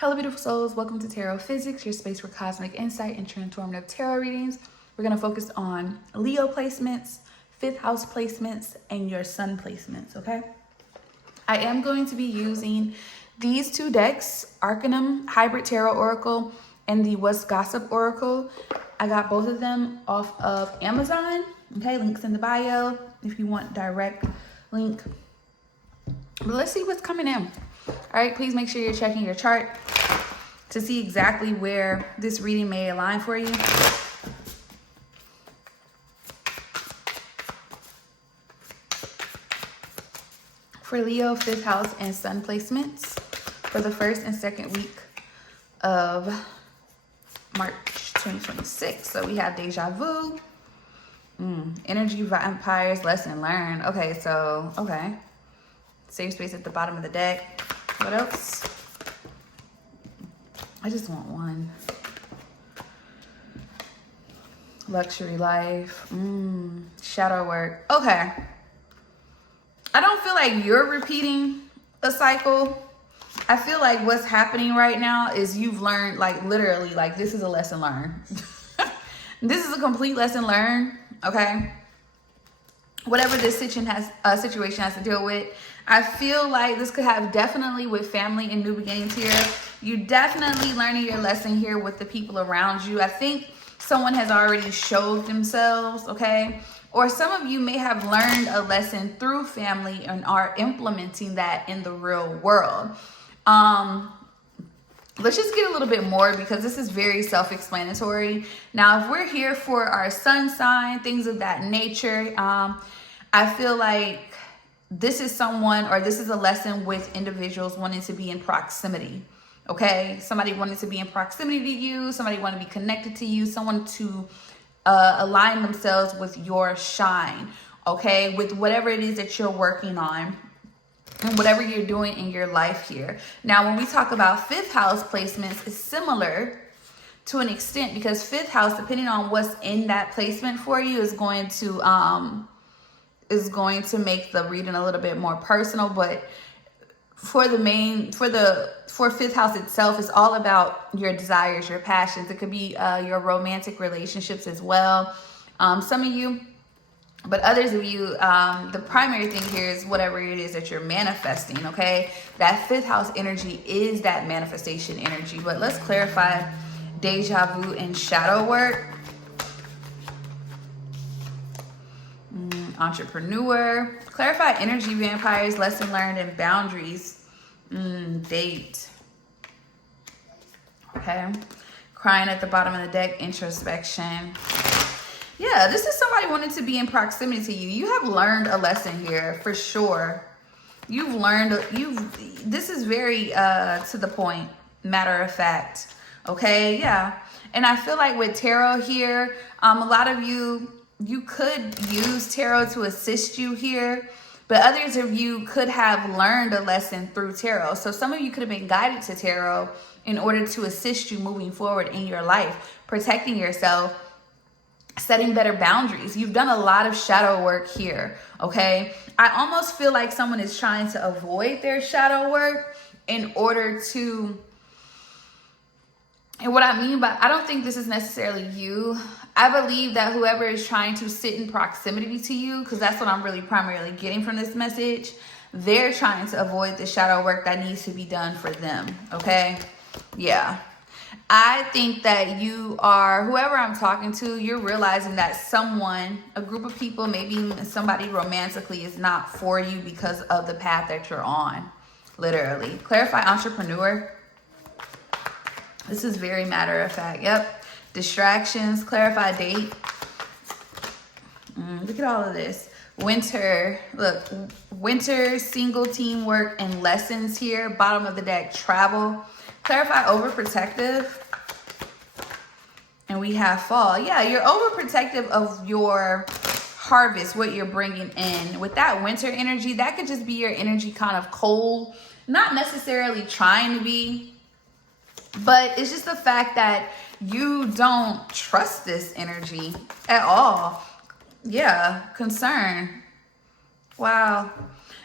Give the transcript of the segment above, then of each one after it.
Hello, beautiful souls. Welcome to Tarophysics, your space for cosmic insight and transformative tarot readings. We're going to focus on Leo placements, fifth house placements, and your sun placements, okay? I am going to be using these two decks, Arcanum Hybrid Tarot Oracle and the What's Gossip Oracle. I got both of them off of Amazon, okay? Links in the bio if you want direct link. But let's see what's coming in. All right, please make sure you're checking your chart to see exactly where this reading may align for you. For Leo, fifth house and sun placements for the first and second week of March 2026. So we have Deja Vu, Energy Vampires, Lesson Learned. Okay, so, okay. Safe space at the bottom of the deck. What else? I just want one. Luxury life. Shadow work. Okay. I don't feel like you're repeating a cycle. I feel like what's happening right now is you've learned, like literally, like this is a lesson learned. This is a complete lesson learned, okay? Whatever this situation has to deal with, I feel like this could have definitely with family and new beginnings here. You definitely learning your lesson here with the people around you. I think someone has already showed themselves, okay? Or some of you may have learned a lesson through family and are implementing that in the real world. Let's just get a little bit more because this is very self-explanatory. Now, if we're here for our sun sign, things of that nature, I feel like this is someone, or this is a lesson with individuals wanting to be in proximity, okay? Somebody wanting to be in proximity to you, somebody want to be connected to you, someone to align themselves with your shine, okay? With whatever it is that you're working on and whatever you're doing in your life here. Now, when we talk about fifth house placements, it's similar to an extent because fifth house, depending on what's in that placement for you, is going to make the reading a little bit more personal. But for fifth house itself, it's all about your desires, your passions. It could be your romantic relationships as well. Some of you, but others of you, the primary thing here is whatever it is that you're manifesting, okay? That fifth house energy is that manifestation energy. But let's clarify deja vu and shadow work. Entrepreneur. Clarify energy vampires, lesson learned, and boundaries. Date. Okay. Crying at the bottom of the deck, introspection. Yeah, this is somebody wanting to be in proximity to you. You have learned a lesson here for sure. You've learned, this is very to the point, matter of fact. Okay, yeah. And I feel like with tarot here, a lot of you could use tarot to assist you here, but others of you could have learned a lesson through tarot. So some of you could have been guided to tarot in order to assist you moving forward in your life, protecting yourself, setting better boundaries. You've done a lot of shadow work here, okay? I almost feel like someone is trying to avoid their shadow work in order to, and what I mean by, I don't think this is necessarily you. I believe that whoever is trying to sit in proximity to you, because that's what I'm really primarily getting from this message, they're trying to avoid the shadow work that needs to be done for them, okay? Yeah. I think that you are, whoever I'm talking to, you're realizing that someone, a group of people, maybe somebody romantically is not for you because of the path that you're on, literally. Clarify entrepreneur. This is very matter of fact. Yep. Distractions. Clarify date. Look at all of this. Winter. Look. Winter, single, teamwork, and lessons here. Bottom of the deck. Travel. Clarify overprotective. And we have fall. Yeah, you're overprotective of your harvest, what you're bringing in. With that winter energy, that could just be your energy kind of cold. Not necessarily trying to be, but it's just the fact that you don't trust this energy at all. Yeah, concern. Wow.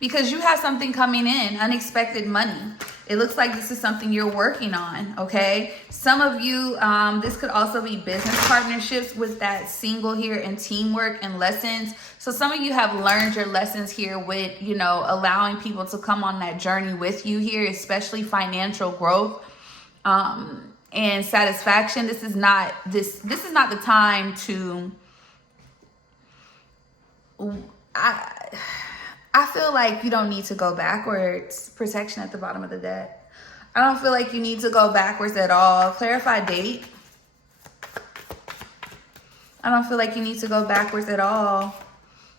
Because you have something coming in, unexpected money. It looks like this is something you're working on, okay? Some of you, this could also be business partnerships with that single here, and teamwork and lessons. So some of you have learned your lessons here with, you know, allowing people to come on that journey with you here, especially financial growth and satisfaction. This is not the time to, I feel like you don't need to go backwards. Protection at the bottom of the deck. I don't feel like you need to go backwards at all. Clarify date. I don't feel like you need to go backwards at all.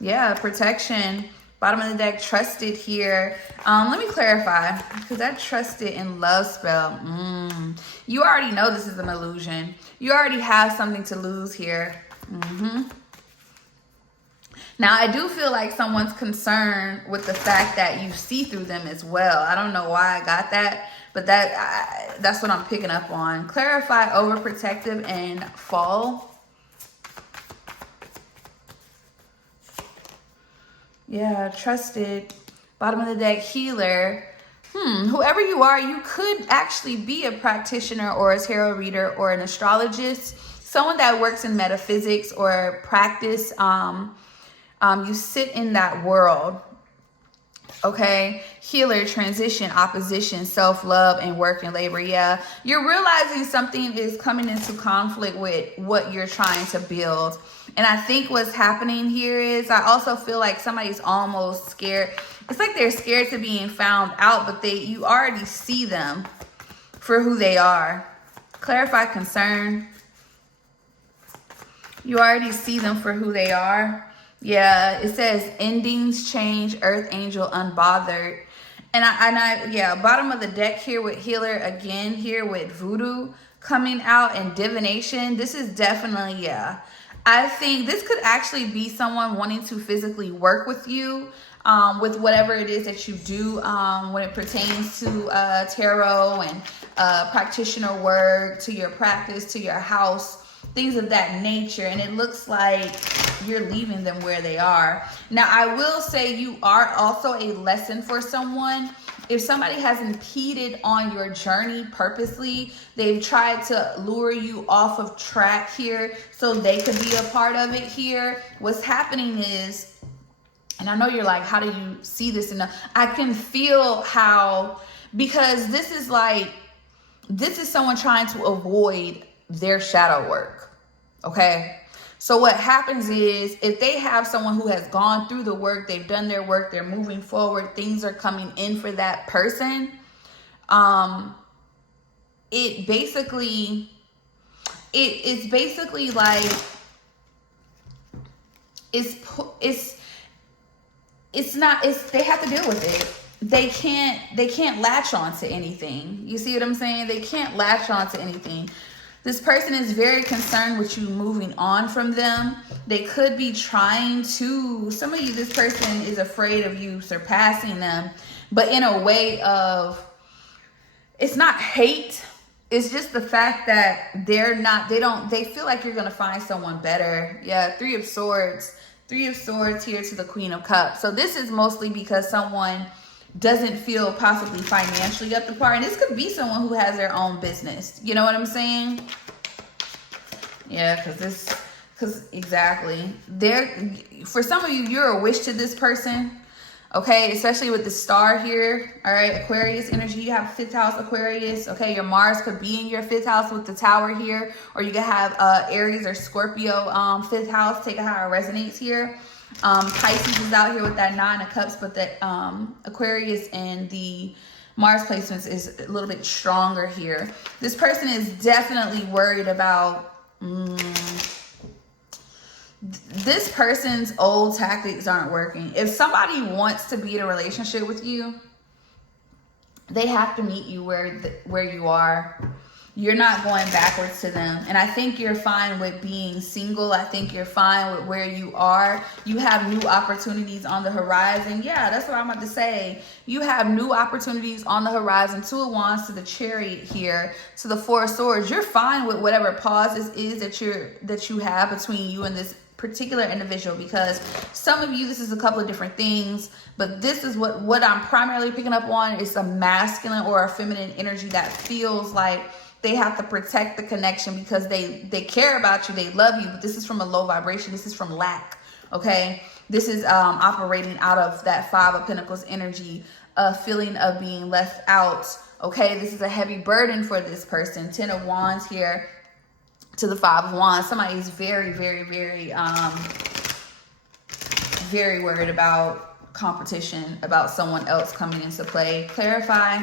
Yeah, protection. Bottom of the deck, trusted here. Let me clarify, because that trusted and love spell. You already know this is an illusion. You already have something to lose here. Now, I do feel like someone's concerned with the fact that you see through them as well. I don't know why I got that, but that's what I'm picking up on. Clarify, overprotective, and fall. Yeah, trusted. Bottom of the deck, healer. Whoever you are, you could actually be a practitioner or a tarot reader or an astrologist. Someone that works in metaphysics or practice. You sit in that world, okay? Healer, transition, opposition, self-love, and work and labor. Yeah, you're realizing something is coming into conflict with what you're trying to build. And I think what's happening here is, I also feel like somebody's almost scared. It's like they're scared to being found out, but you already see them for who they are. Clarify, concern. You already see them for who they are. Yeah, it says endings, change, earth angel, unbothered. And yeah, bottom of the deck here with healer, again here with voodoo coming out, and divination. This is definitely, yeah. I think this could actually be someone wanting to physically work with you with whatever it is that you do when it pertains to tarot and practitioner work, to your practice, to your house, things of that nature. And it looks like you're leaving them where they are. Now, I will say you are also a lesson for someone. If somebody has impeded on your journey purposely, they've tried to lure you off of track here so they could be a part of it here. What's happening is, and I know you're like, how do you see this? And I can feel how, because this is someone trying to avoid their shadow work, okay? So what happens is, if they have someone who has gone through the work, they've done their work, they're moving forward, things are coming in for that person, it's basically like, they have to deal with it. They can't latch on to anything. You see what I'm saying? They can't latch on to anything. This person is very concerned with you moving on from them. They could be trying to, some of you, this person is afraid of you surpassing them, but in a way of, it's not hate. It's just the fact that they feel like you're going to find someone better. Yeah, Three of Swords here to the Queen of Cups. So this is mostly because someone doesn't feel possibly financially up to par. And this could be someone who has their own business. You know what I'm saying? Yeah, because exactly. For some of you, you're a wish to this person. Okay, especially with the star here. All right, Aquarius energy. You have 5th house Aquarius. Okay, your Mars could be in your 5th house with the tower here. Or you could have Aries or Scorpio 5th house. Take it how it resonates here. Pisces is out here with that 9 of Cups, but the Aquarius and the Mars placements is a little bit stronger here. This person is definitely worried about this person's old tactics aren't working. If somebody wants to be in a relationship with you, they have to meet you where you are. You're not going backwards to them. And I think you're fine with being single. I think you're fine with where you are. You have new opportunities on the horizon. Yeah, that's what I'm about to say. You have new opportunities on the horizon. 2 of Wands to the Chariot here, to the 4 of Swords. You're fine with whatever pause this is that you have between you and this particular individual, because some of you, this is a couple of different things, but this is what I'm primarily picking up on is a masculine or a feminine energy that feels like they have to protect the connection because they care about you, they love you, but this is from a low vibration. This is from lack, okay? This is operating out of that Five of Pentacles energy, a feeling of being left out, okay? This is a heavy burden for this person. Ten of Wands here to the Five of Wands. Somebody is very, very, very, very worried about competition, about someone else coming into play. Clarify.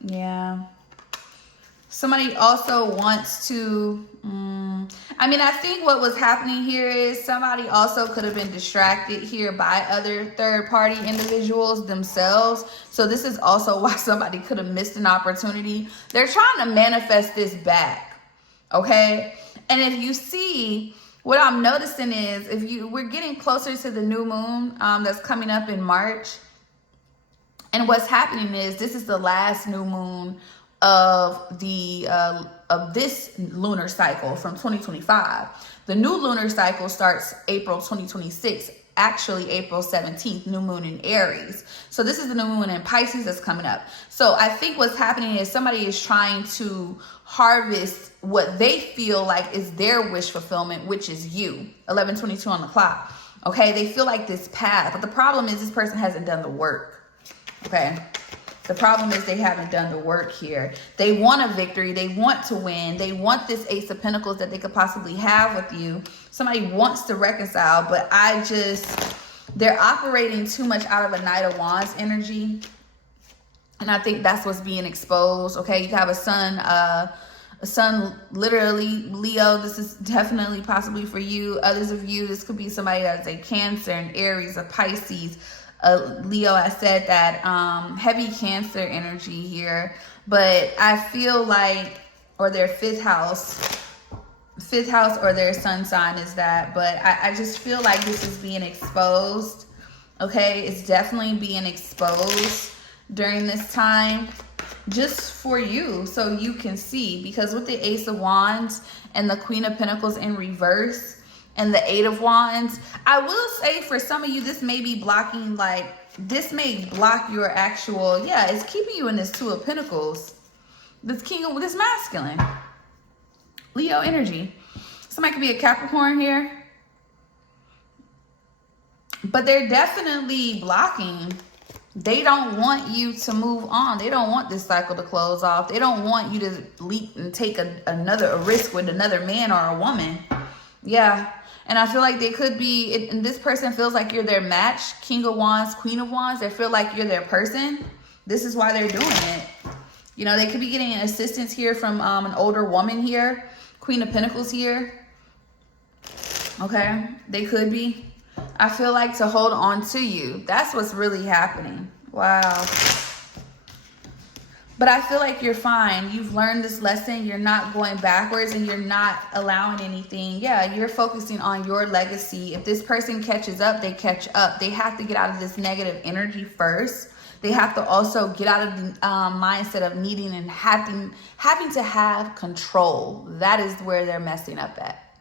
Yeah. Somebody also wants to, I mean, I think what was happening here is somebody also could have been distracted here by other third-party individuals themselves. So this is also why somebody could have missed an opportunity. They're trying to manifest this back, okay? And if you see, what I'm noticing is we're getting closer to the new moon that's coming up in March. And what's happening is this is the last new moon of this lunar cycle from 2025. The new lunar cycle starts April 2026, actually April 17th, new moon in Aries. So this is the new moon in Pisces that's coming up. So I think what's happening is somebody is trying to harvest what they feel like is their wish fulfillment, which is you. 11:22 on the clock. Okay, they feel like this path, but the problem is this person hasn't done the work. Okay. The problem is they haven't done the work here. They want a victory. They want to win. They want this Ace of Pentacles that they could possibly have with you. Somebody wants to reconcile, but they're operating too much out of a Knight of Wands energy. And I think that's what's being exposed. Okay, you have a sun, literally Leo. This is definitely possibly for you. Others of you, this could be somebody that's a Cancer, an Aries, a Pisces, Leo. I said that heavy Cancer energy here, but I feel like, or their fifth house or their sun sign is that, but I just feel like this is being exposed. Okay, it's definitely being exposed during this time just for you, so you can see, because with the Ace of Wands and the Queen of Pentacles in reverse and the Eight of Wands, I will say for some of you, this may be blocking, like, this may block your actual, yeah, it's keeping you in this Two of Pentacles. This King of, this masculine. Leo energy. Somebody could be a Capricorn here. But they're definitely blocking. They don't want you to move on. They don't want this cycle to close off. They don't want you to leap and take a risk with another man or a woman. Yeah. And I feel like they could be, and this person feels like you're their match. King of Wands, Queen of Wands. They feel like you're their person. This is why they're doing it. You know, they could be getting assistance here from an older woman here. Queen of Pentacles here. Okay. They could be. I feel like to hold on to you. That's what's really happening. Wow. But I feel like you're fine. You've learned this lesson. You're not going backwards and you're not allowing anything. Yeah, you're focusing on your legacy. If this person catches up, they catch up. They have to get out of this negative energy first. They have to also get out of the mindset of needing and having to have control. That is where they're messing up at.